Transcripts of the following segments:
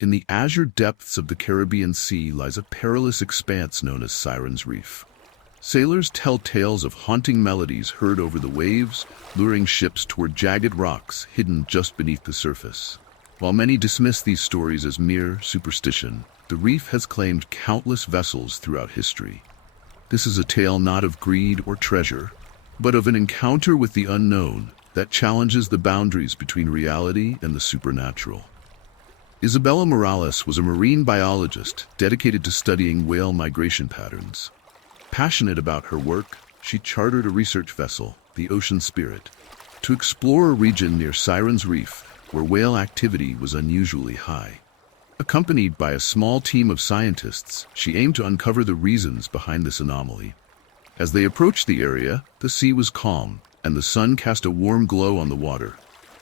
In the azure depths of the Caribbean Sea lies a perilous expanse known as Siren's Reef. Sailors tell tales of haunting melodies heard over the waves, luring ships toward jagged rocks hidden just beneath the surface. While many dismiss these stories as mere superstition, the reef has claimed countless vessels throughout history. This is a tale not of greed or treasure, but of an encounter with the unknown that challenges the boundaries between reality and the supernatural. Isabella Morales was a marine biologist dedicated to studying whale migration patterns. Passionate about her work, she chartered a research vessel, the Ocean Spirit, to explore a region near Siren's Reef where whale activity was unusually high. Accompanied by a small team of scientists, she aimed to uncover the reasons behind this anomaly. As they approached the area, the sea was calm, and the sun cast a warm glow on the water.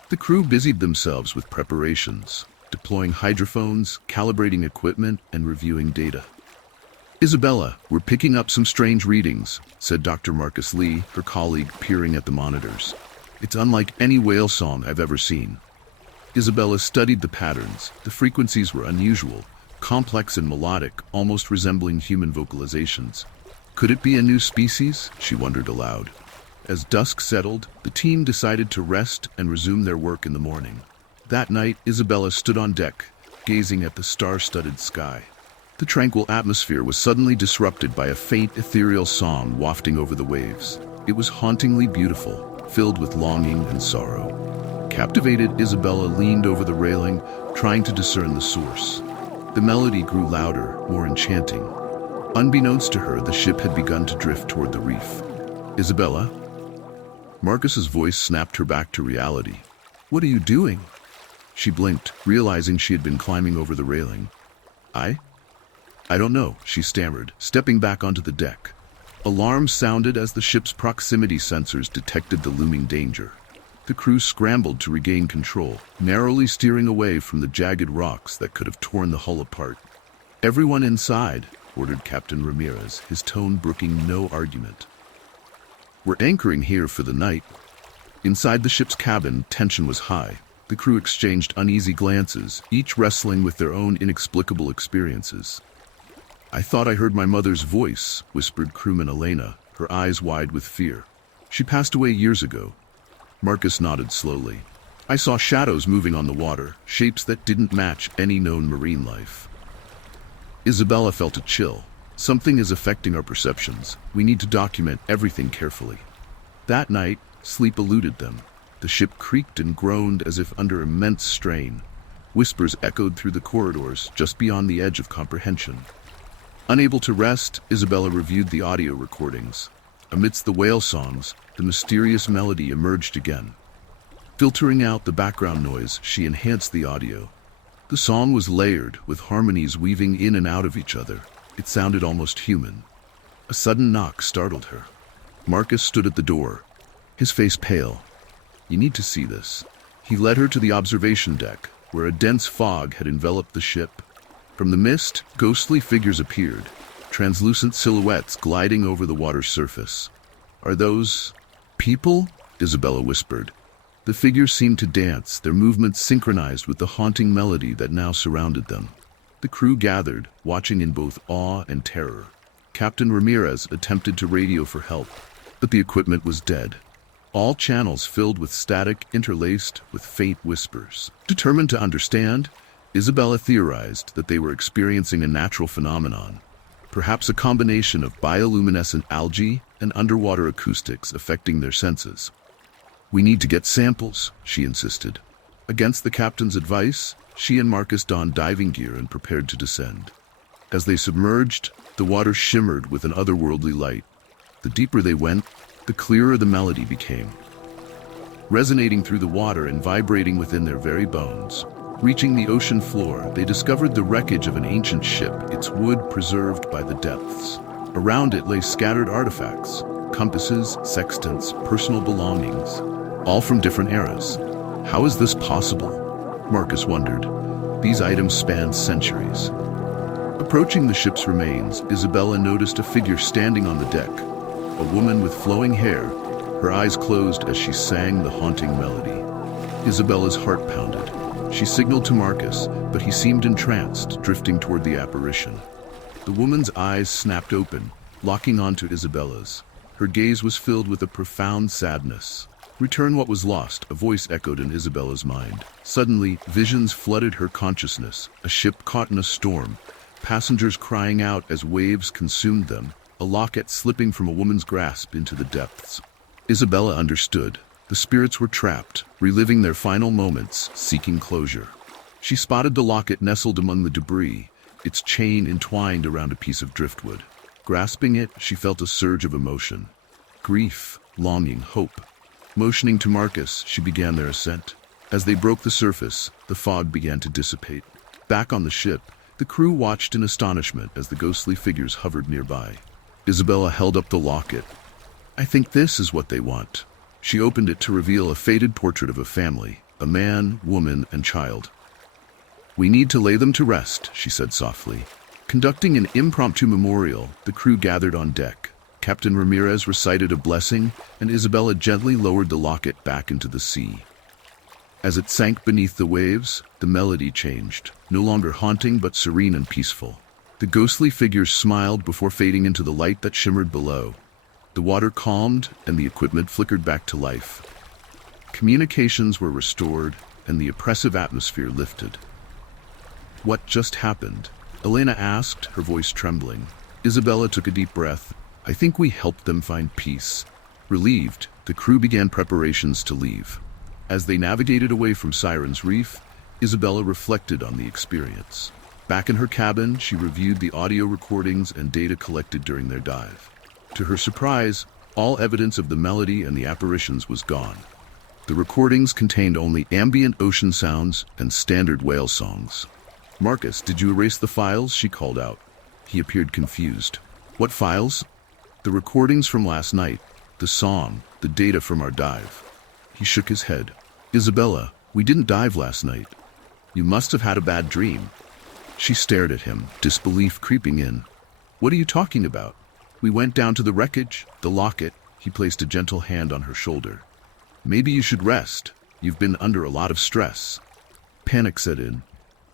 The crew busied themselves with preparations, deploying hydrophones, calibrating equipment, and reviewing data. "Isabella, we're picking up some strange readings," said Dr. Marcus Lee, her colleague, peering at the monitors. "It's unlike any whale song I've ever seen." Isabella studied the patterns. The frequencies were unusual, complex and melodic, almost resembling human vocalizations. Could it be a new species? She wondered aloud. As dusk settled, the team decided to rest and resume their work in the morning. That night, Isabella stood on deck, gazing at the star-studded sky. The tranquil atmosphere was suddenly disrupted by a faint, ethereal song wafting over the waves. It was hauntingly beautiful, filled with longing and sorrow. Captivated, Isabella leaned over the railing, trying to discern the source. The melody grew louder, more enchanting. Unbeknownst to her, the ship had begun to drift toward the reef. "Isabella?" Marcus's voice snapped her back to reality. "What are you doing?" She blinked, realizing she had been climbing over the railing. I don't know," she stammered, stepping back onto the deck. Alarms sounded as the ship's proximity sensors detected the looming danger. The crew scrambled to regain control, narrowly steering away from the jagged rocks that could have torn the hull apart. "Everyone inside," ordered Captain Ramirez, his tone brooking no argument. "We're anchoring here for the night." Inside the ship's cabin, tension was high. The crew exchanged uneasy glances, each wrestling with their own inexplicable experiences. "I thought I heard my mother's voice," whispered crewman Elena, her eyes wide with fear. "She passed away years ago." Marcus nodded slowly. "I saw shadows moving on the water, shapes that didn't match any known marine life." Isabella felt a chill. "Something is affecting our perceptions. We need to document everything carefully." That night, sleep eluded them. The ship creaked and groaned as if under immense strain. Whispers echoed through the corridors, just beyond the edge of comprehension. Unable to rest, Isabella reviewed the audio recordings. Amidst the whale songs, the mysterious melody emerged again. Filtering out the background noise, she enhanced the audio. The song was layered, with harmonies weaving in and out of each other. It sounded almost human. A sudden knock startled her. Marcus stood at the door, his face pale. "You need to see this." He led her to the observation deck, where a dense fog had enveloped the ship. From the mist, ghostly figures appeared, translucent silhouettes gliding over the water's surface. "Are those people?" Isabella whispered. The figures seemed to dance, their movements synchronized with the haunting melody that now surrounded them. The crew gathered, watching in both awe and terror. Captain Ramirez attempted to radio for help, but the equipment was dead. All channels filled with static, interlaced with faint whispers. Determined to understand, Isabella theorized that they were experiencing a natural phenomenon, perhaps a combination of bioluminescent algae and underwater acoustics affecting their senses. "We need to get samples," she insisted. Against the captain's advice, she and Marcus donned diving gear and prepared to descend. As they submerged, the water shimmered with an otherworldly light. The deeper they went, the clearer the melody became, resonating through the water and vibrating within their very bones. Reaching the ocean floor, they discovered the wreckage of an ancient ship, its wood preserved by the depths. Around it lay scattered artifacts, compasses, sextants, personal belongings, all from different eras. How is this possible? Marcus wondered. These items spanned centuries. Approaching the ship's remains, Isabella noticed a figure standing on the deck, a woman with flowing hair, her eyes closed as she sang the haunting melody. Isabella's heart pounded. She signaled to Marcus, but he seemed entranced, drifting toward the apparition. The woman's eyes snapped open, locking onto Isabella's. Her gaze was filled with a profound sadness. "Return what was lost," a voice echoed in Isabella's mind. Suddenly, visions flooded her consciousness. A ship caught in a storm, passengers crying out as waves consumed them, a locket slipping from a woman's grasp into the depths. Isabella understood. The spirits were trapped, reliving their final moments, seeking closure. She spotted the locket nestled among the debris, its chain entwined around a piece of driftwood. Grasping it, she felt a surge of emotion. Grief, longing, hope. Motioning to Marcus, she began their ascent. As they broke the surface, the fog began to dissipate. Back on the ship, the crew watched in astonishment as the ghostly figures hovered nearby. Isabella held up the locket. "I think this is what they want." She opened it to reveal a faded portrait of a family, a man, woman, and child. "We need to lay them to rest," she said softly. Conducting an impromptu memorial, the crew gathered on deck. Captain Ramirez recited a blessing, and Isabella gently lowered the locket back into the sea. As it sank beneath the waves, the melody changed, no longer haunting but serene and peaceful. The ghostly figures smiled before fading into the light that shimmered below. The water calmed, and the equipment flickered back to life. Communications were restored, and the oppressive atmosphere lifted. "What just happened?" Elena asked, her voice trembling. Isabella took a deep breath. "I think we helped them find peace." Relieved, the crew began preparations to leave. As they navigated away from Siren's Reef, Isabella reflected on the experience. Back in her cabin, she reviewed the audio recordings and data collected during their dive. To her surprise, all evidence of the melody and the apparitions was gone. The recordings contained only ambient ocean sounds and standard whale songs. "Marcus, did you erase the files?" she called out. He appeared confused. "What files?" "The recordings from last night, the song, the data from our dive." He shook his head. "Isabella, we didn't dive last night. You must have had a bad dream." She stared at him, disbelief creeping in. "What are you talking about?" "We went down to the wreckage, the locket." He placed a gentle hand on her shoulder. "Maybe you should rest. You've been under a lot of stress." Panic set in.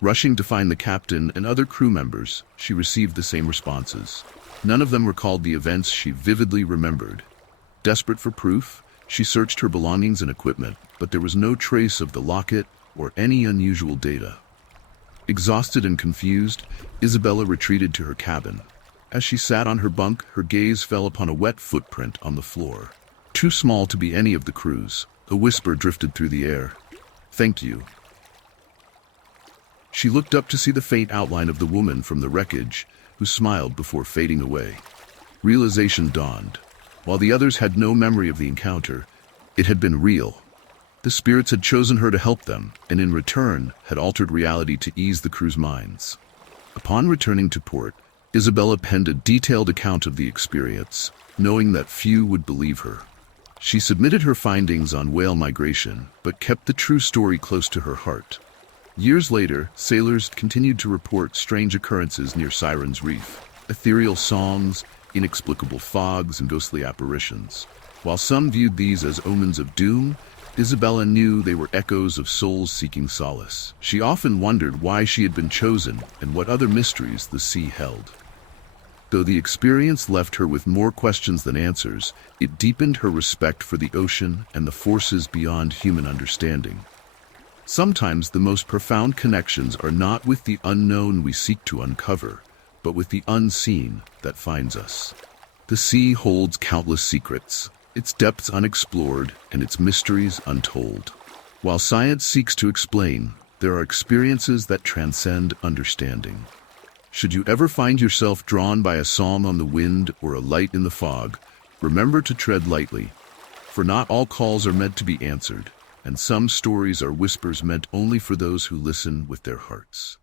Rushing to find the captain and other crew members, she received the same responses. None of them recalled the events she vividly remembered. Desperate for proof, she searched her belongings and equipment, but there was no trace of the locket or any unusual data. Exhausted and confused, Isabella retreated to her cabin. As she sat on her bunk, her gaze fell upon a wet footprint on the floor. Too small to be any of the crew's, a whisper drifted through the air. "Thank you." She looked up to see the faint outline of the woman from the wreckage, who smiled before fading away. Realization dawned. While the others had no memory of the encounter, it had been real. The spirits had chosen her to help them, and in return had altered reality to ease the crew's minds. Upon returning to port, Isabella penned a detailed account of the experience, knowing that few would believe her. She submitted her findings on whale migration, but kept the true story close to her heart. Years later, sailors continued to report strange occurrences near Siren's Reef. Ethereal songs, inexplicable fogs, and ghostly apparitions. While some viewed these as omens of doom, Isabella knew they were echoes of souls seeking solace. She often wondered why she had been chosen and what other mysteries the sea held. Though the experience left her with more questions than answers, it deepened her respect for the ocean and the forces beyond human understanding. Sometimes the most profound connections are not with the unknown we seek to uncover, but with the unseen that finds us. The sea holds countless secrets, its depths unexplored and its mysteries untold. While science seeks to explain, there are experiences that transcend understanding. Should you ever find yourself drawn by a psalm on the wind or a light in the fog, remember to tread lightly, for not all calls are meant to be answered, and some stories are whispers meant only for those who listen with their hearts.